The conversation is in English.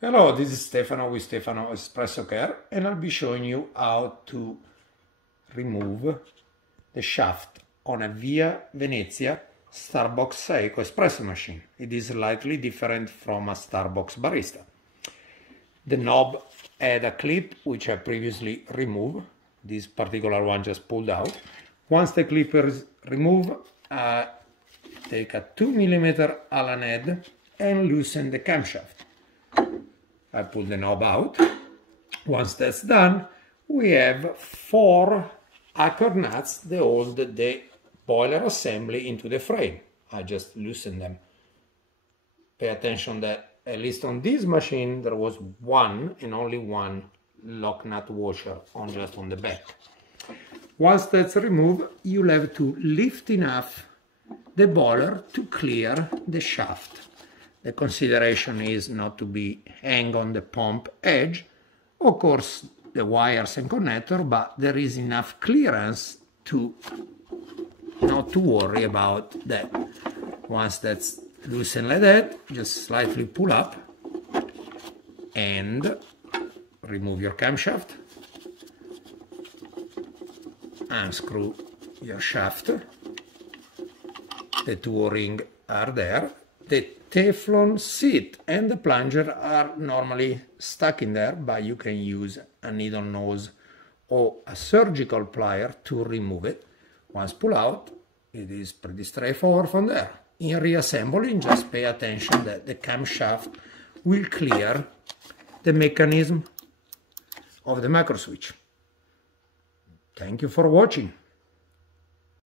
Hello, this is Stefano with Stefano Espresso Care, and I'll be showing you how to remove the shaft on a Via Venezia Starbucks Saeco espresso machine. It is slightly different from a Starbucks barista. The knob had a clip which I previously removed. This particular one just pulled out. Once the clip is removed, take a 2mm Allen head and loosen the camshaft. I pull the knob out. Once that's done, we have 4 anchor nuts that hold the boiler assembly into the frame. I just loosen them. Pay attention that at least on this machine there was one and only one lock nut washer just on the back. Once that's removed, you'll have to lift enough the boiler to clear the shaft. The consideration is not to be hang on the pump edge, of course the wires and connector, but there is enough clearance to not to worry about that. Once that's loosened like that, just slightly pull up and remove your camshaft, unscrew your shaft. The two O-rings are there. The Teflon seat and the plunger are normally stuck in there, but you can use a needle nose or a surgical plier to remove it. Once pull out, it is pretty straightforward from there. In reassembling, just pay attention that the camshaft will clear the mechanism of the macro switch. Thank you for watching.